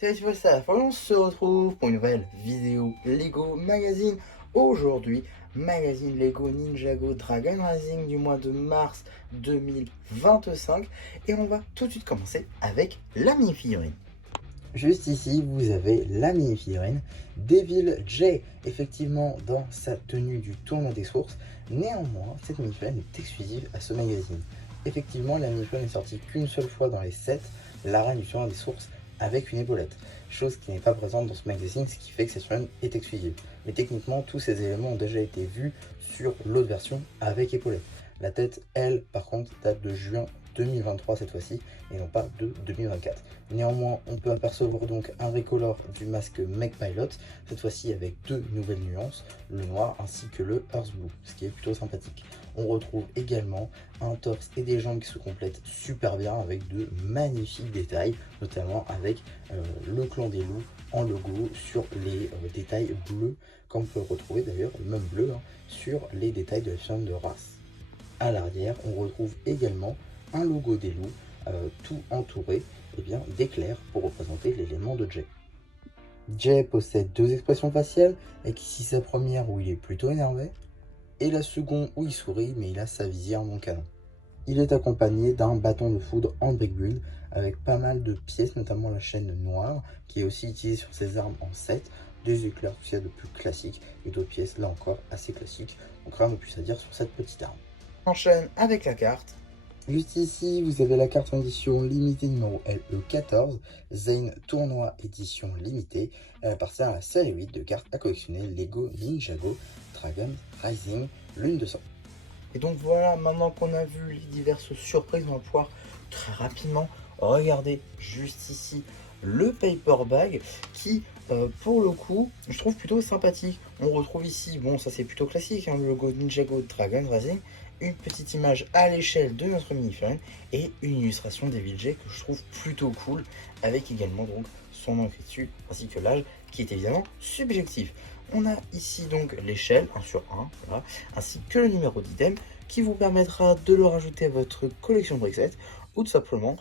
Salut, c'est ça, on se retrouve pour une nouvelle vidéo Lego Magazine. Aujourd'hui, magazine Lego Ninjago Dragon Rising du mois de mars 2025. Et on va tout de suite commencer avec la mini-figurine. Juste ici, vous avez la mini-figurine Devil J, effectivement dans sa tenue du tournoi des sources. Néanmoins, cette mini-figurine est exclusive à ce magazine. Effectivement, la mini-figurine est sortie qu'une seule fois dans les 7, l'arène du tournoi des sources, avec une épaulette, chose qui n'est pas présente dans ce magazine, ce qui fait que cette figurine est exclusive. Mais techniquement, tous ces éléments ont déjà été vus sur l'autre version avec épaulette. La tête, elle, par contre, date de juin 2023 cette fois-ci, et non pas de 2024. Néanmoins, on peut apercevoir donc un recolor du masque Mech Pilot, cette fois-ci avec deux nouvelles nuances, le noir ainsi que le Earth Blue, ce qui est plutôt sympathique. On retrouve également un torse et des jambes qui se complètent super bien avec de magnifiques détails, notamment avec le clan des loups en logo sur les détails bleus, comme on peut retrouver d'ailleurs, le même bleu, sur les détails de la firme de race. À l'arrière, on retrouve également un logo des loups, tout entouré d'éclairs pour représenter l'élément de Jay. Jay possède deux expressions faciales, avec ici sa première où il est plutôt énervé, et la seconde où il sourit mais il a sa visière non canon. Il est accompagné d'un bâton de foudre en brick build avec pas mal de pièces, notamment la chaîne noire qui est aussi utilisée sur ses armes en 7, des éclairs, tout ça de plus classique et d'autres pièces là encore assez classiques. Donc rien de plus à dire sur cette petite arme. On enchaîne avec la carte. Juste ici, vous avez la carte en édition limitée numéro LE14, Zane Tournoi édition limitée. Elle appartient à la série 8 de cartes à collectionner Lego Ninjago Dragon Rising Lune de sang. Et donc voilà, maintenant qu'on a vu les diverses surprises, on va pouvoir très rapidement regarder juste ici le paper bag qui, pour le coup, je trouve plutôt sympathique. On retrouve ici, bon ça c'est plutôt classique, le logo Ninjago Dragon Rising, une petite image à l'échelle de notre mini-figurine et une illustration des J que je trouve plutôt cool, avec également donc son nom écrit dessus ainsi que l'âge qui est évidemment subjectif. On a ici donc l'échelle 1 sur 1, voilà, ainsi que le numéro d'item qui vous permettra de le rajouter à votre collection de brickset ou tout simplement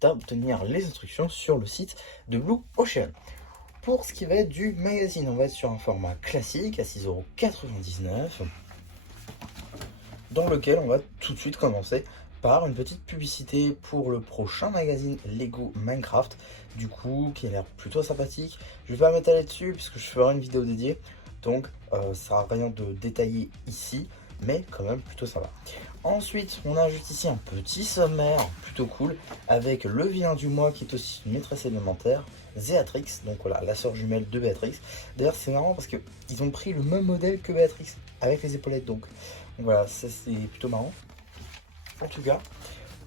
d'obtenir les instructions sur le site de Blue Ocean. Pour ce qui va être du magazine, on va être sur un format classique à 6,99 €, dans lequel on va tout de suite commencer par une petite publicité pour le prochain magazine Lego Minecraft, du coup, qui a l'air plutôt sympathique. Je vais pas m'étaler dessus puisque je ferai une vidéo dédiée, donc ça sert à rien de détailler ici, mais quand même plutôt sympa. Ensuite, on a juste ici un petit sommaire plutôt cool avec le vilain du mois qui est aussi une maîtresse élémentaire, Zéatrix, donc voilà, la sœur jumelle de Béatrix. D'ailleurs, c'est marrant parce qu'ils ont pris le même modèle que Béatrix avec les épaulettes, donc voilà, ça c'est plutôt marrant. En tout cas,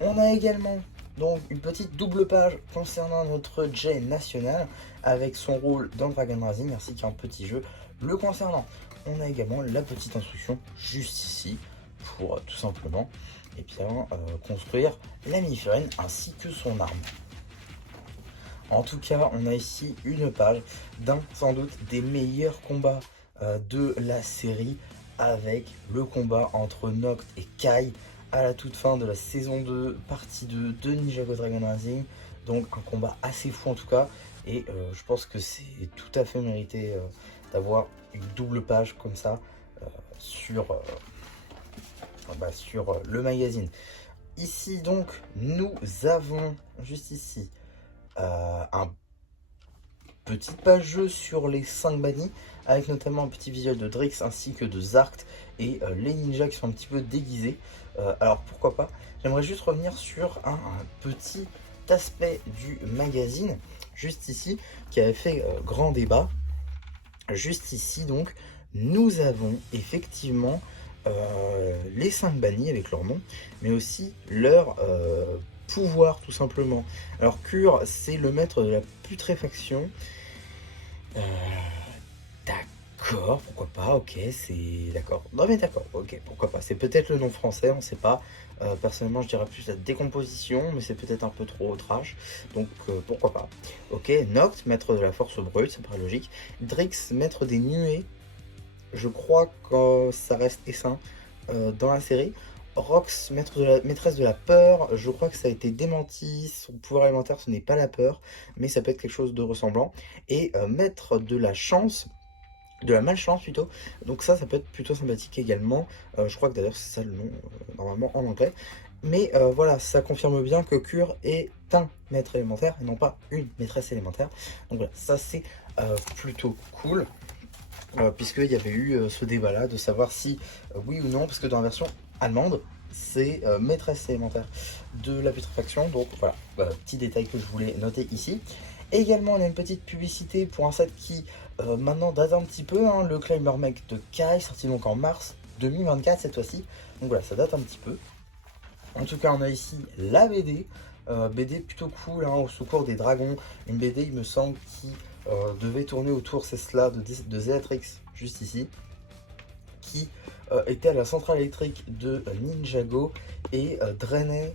on a également donc une petite double page concernant notre Jay national avec son rôle dans Dragon Rising ainsi qu'un petit jeu le concernant. On a également la petite instruction juste ici pour tout simplement construire la mini-figurine ainsi que son arme. En tout cas, on a ici une page d'un sans doute des meilleurs combats de la série, avec le combat entre Noct et Kai à la toute fin de la saison 2, partie 2 de Ninjago Dragon Rising. Donc un combat assez fou en tout cas, et je pense que c'est tout à fait mérité d'avoir une double page comme ça sur le magazine. Ici donc, nous avons juste ici un petite page jeu sur les 5 bannis, avec notamment un petit visuel de Drix ainsi que de Zarkt et les ninjas qui sont un petit peu déguisés. Alors pourquoi pas, j'aimerais juste revenir sur un petit aspect du magazine, juste ici, qui avait fait grand débat. Juste ici donc, nous avons effectivement les 5 bannis avec leur nom, mais aussi leur pouvoir tout simplement. Alors Cure, c'est le maître de la putréfaction. D'accord, pourquoi pas, ok, c'est d'accord. Non mais d'accord, ok, pourquoi pas. C'est peut-être le nom français, on sait pas. Personnellement, je dirais plus la décomposition, mais c'est peut-être un peu trop trash. Donc pourquoi pas. Ok, Noct, maître de la force brute, ça paraît logique. Drix, maître des nuées. Je crois que ça reste essaim dans la série. Rox, maîtresse de la peur, je crois que ça a été démenti, son pouvoir élémentaire ce n'est pas la peur, mais ça peut être quelque chose de ressemblant. Et maître de la chance, de la malchance plutôt, donc ça peut être plutôt sympathique également. Je crois que d'ailleurs c'est ça le nom normalement en anglais. Mais voilà, ça confirme bien que Cure est un maître élémentaire et non pas une maîtresse élémentaire. Donc voilà, ça c'est plutôt cool. Puisqu'il y avait eu ce débat là de savoir si oui ou non, parce que dans la version allemande c'est maîtresse élémentaire de la putréfaction. Donc voilà, petit détail que je voulais noter ici. Et également on a une petite publicité pour un set qui maintenant date un petit peu, hein, le Climber Mech de Kai, sorti donc en mars 2024 cette fois-ci. Donc voilà, ça date un petit peu. En tout cas on a ici la BD, BD plutôt cool, hein, au secours des dragons, une BD il me semble qui devait tourner autour, c'est cela, de Zelatrix, juste ici, qui était à la centrale électrique de Ninjago et drainait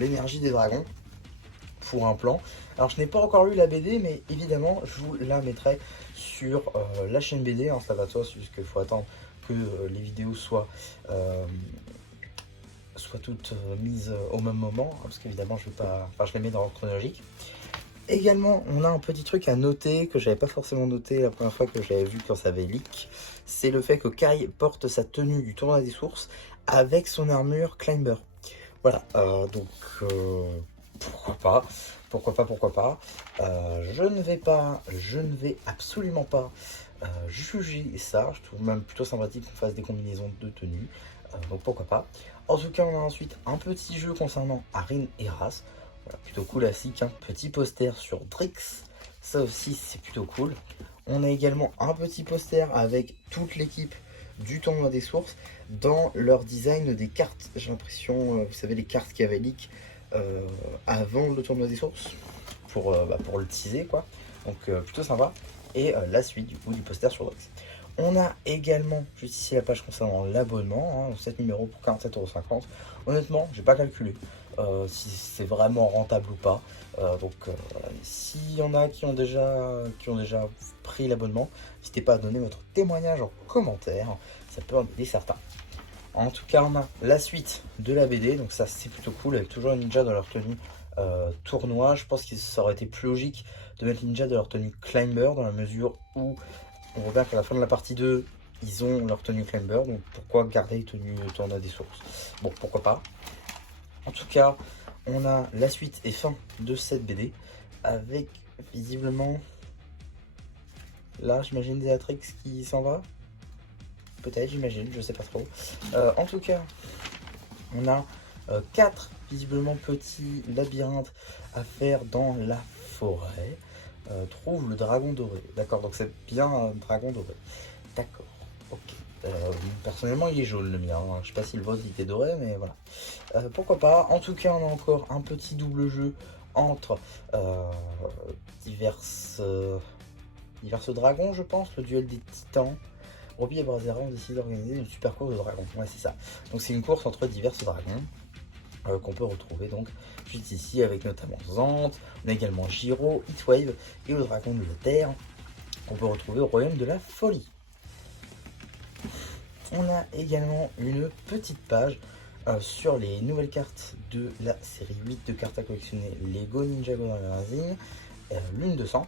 l'énergie des dragons pour un plan. Alors je n'ai pas encore lu la BD, mais évidemment je vous la mettrai sur la chaîne BD, hein, ça va de soi, puisqu'il faut attendre que les vidéos soient toutes mises au même moment, hein, parce qu'évidemment je vais pas, enfin je les mets dans l'ordre chronologique. Également, on a un petit truc à noter que j'avais pas forcément noté la première fois que je l'avais vu quand ça avait leak. C'est le fait que Kai porte sa tenue du tournoi des sources avec son armure Climber. Voilà, donc pourquoi pas. Je ne vais absolument pas juger ça. Je trouve même plutôt sympathique qu'on fasse des combinaisons de tenues. Donc pourquoi pas. En tout cas, on a ensuite un petit jeu concernant Arin et Ras. Voilà, plutôt classique, un petit poster sur Drix, ça aussi c'est plutôt cool. On a également un petit poster avec toute l'équipe du tournoi des sources dans leur design des cartes. J'ai l'impression, vous savez, les cartes qui avaient leak avant le tournoi des sources, pour le teaser quoi. Donc plutôt sympa. Et la suite du coup du poster sur Drix. On a également juste ici la page concernant l'abonnement, hein, 7 numéros pour 47,50 €. Honnêtement, j'ai pas calculé si c'est vraiment rentable ou pas. Donc s'il y en a qui ont déjà pris l'abonnement, n'hésitez pas à donner votre témoignage en commentaire, ça peut en aider certains. En tout cas, on a la suite de la BD, donc ça c'est plutôt cool, avec toujours un ninja dans leur tenue tournoi. Je pense que ça aurait été plus logique de mettre ninja dans leur tenue climber, dans la mesure où on voit bien qu'à la fin de la partie 2, ils ont leur tenue climber, donc pourquoi garder les tenues tournoi des sources? Bon, pourquoi pas. En tout cas, on a la suite et fin de cette BD, avec visiblement, là j'imagine Zelatrix qui s'en va. Peut-être, j'imagine, je sais pas trop. En tout cas, on a 4 visiblement petits labyrinthes à faire dans la forêt. Trouve le dragon doré. D'accord, donc c'est bien un dragon doré. D'accord, ok. Personnellement, il est jaune le mien. Hein. Je sais pas si le vôtre il était doré, mais voilà. Pourquoi pas. En tout cas, on a encore un petit double jeu entre diverses dragons, je pense. Le duel des titans. Robbie et Brazera ont décidé d'organiser une super course de dragons. Ouais, c'est ça. Donc c'est une course entre divers dragons qu'on peut retrouver donc juste ici avec notamment Zant. On a également Giro, Heatwave et le dragon de la Terre qu'on peut retrouver au royaume de la folie. On a également une petite page sur les nouvelles cartes de la série 8 de cartes à collectionner Lego Ninjago Rising, l'une de sang.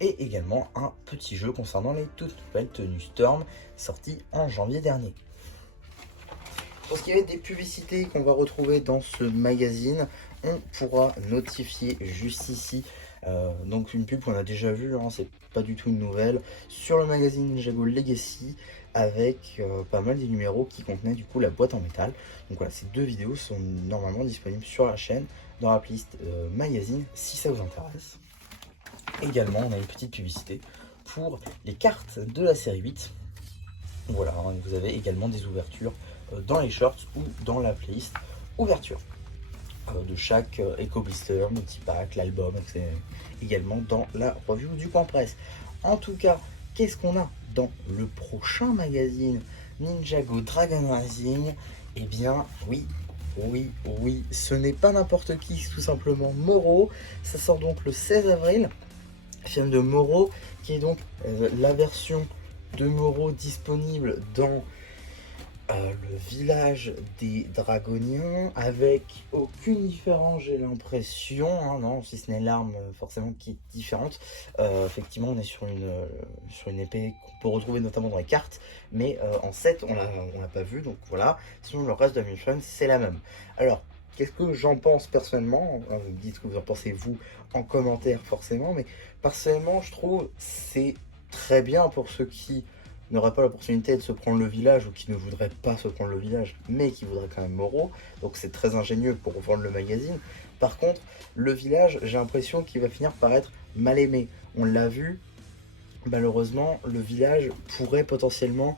Et également un petit jeu concernant les toutes nouvelles tenues Storm sorties en janvier dernier. Pour ce qui est des publicités qu'on va retrouver dans ce magazine, on pourra notifier juste ici donc une pub qu'on a déjà vue, hein, c'est pas du tout une nouvelle, sur le magazine Ninjago Legacy avec pas mal des numéros qui contenaient du coup la boîte en métal. Donc voilà, ces deux vidéos sont normalement disponibles sur la chaîne dans la playlist magazine si ça vous intéresse. Également, on a une petite publicité pour les cartes de la série 8. Voilà, hein, vous avez également des ouvertures dans les shorts ou dans la playlist ouverture de chaque Eco Blister, multipack, l'album, c'est également dans la review du Point Presse. En tout cas, qu'est-ce qu'on a dans le prochain magazine Ninjago Dragon Rising? Eh bien, oui, ce n'est pas n'importe qui, tout simplement Moro. Ça sort donc le 16 avril. Film de Moro, qui est donc la version de Moro disponible dans le village des Dragoniens, avec aucune différence, j'ai l'impression, hein, non, si ce n'est l'arme forcément qui est différente. Effectivement, on est sur une épée qu'on peut retrouver notamment dans les cartes, mais en set, on l'a pas vu, donc voilà. Sinon, le reste de la munition, c'est la même. Alors, qu'est-ce que j'en pense personnellement? Vous me dites ce que vous en pensez, vous, en commentaire, forcément, mais personnellement, je trouve c'est très bien pour ceux qui n'aurait pas l'opportunité de se prendre le village ou qui ne voudrait pas se prendre le village, mais qui voudrait quand même Moreau. Donc c'est très ingénieux pour vendre le magazine. Par contre, le village, j'ai l'impression qu'il va finir par être mal aimé. On l'a vu, malheureusement, le village pourrait potentiellement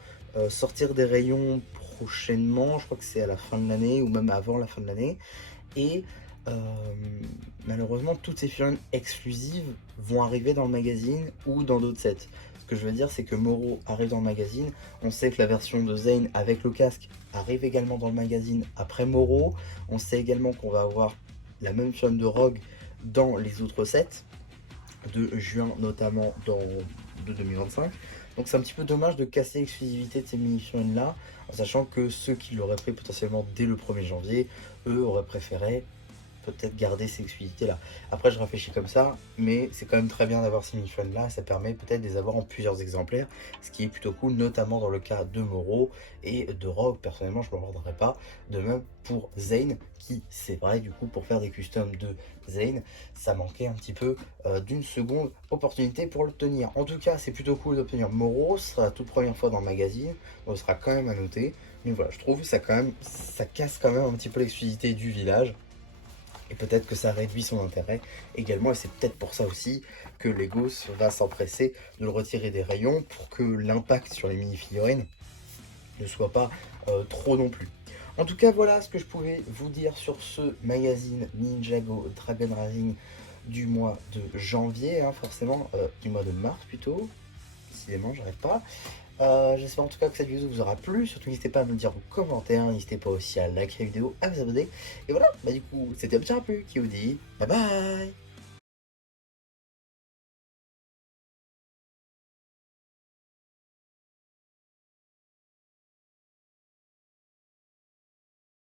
sortir des rayons prochainement. Je crois que c'est à la fin de l'année ou même avant la fin de l'année. Et euh, malheureusement, toutes ces figurines exclusives vont arriver dans le magazine ou dans d'autres sets. Ce que je veux dire, c'est que Moreau arrive dans le magazine. On sait que la version de Zane avec le casque arrive également dans le magazine après Moreau. On sait également qu'on va avoir la même figurine de Rogue dans les autres sets, de juin notamment de 2025. Donc c'est un petit peu dommage de casser l'exclusivité de ces mini-figurines là, en sachant que ceux qui l'auraient pris potentiellement dès le 1er janvier, eux auraient préféré peut-être garder ces exclusivités là. Après je réfléchis comme ça, mais c'est quand même très bien d'avoir ces mini-figurines là, ça permet peut-être de les avoir en plusieurs exemplaires, ce qui est plutôt cool, notamment dans le cas de Moreau et de Rogue. Personnellement je ne me rendrai pas, de même pour Zane, qui c'est vrai du coup pour faire des customs de Zane, ça manquait un petit peu d'une seconde opportunité pour l'obtenir. En tout cas c'est plutôt cool d'obtenir Moreau, ce sera la toute première fois dans le magazine, donc ce sera quand même à noter. Mais voilà, je trouve que ça casse quand même un petit peu l'exclusivité du village. Et peut-être que ça réduit son intérêt également. Et c'est peut-être pour ça aussi que Lego va s'empresser de le retirer des rayons pour que l'impact sur les mini-figurines ne soit pas trop non plus. En tout cas, voilà ce que je pouvais vous dire sur ce magazine Ninjago Dragon Rising du mois de janvier, hein, forcément, du mois de mars plutôt. Décidément, j'arrête pas. J'espère en tout cas que cette vidéo vous aura plu. Surtout n'hésitez pas à me le dire en commentaire. N'hésitez pas aussi à liker la vidéo, à vous abonner. Et voilà, bah du coup, c'était un petit peu qui vous dit bye bye.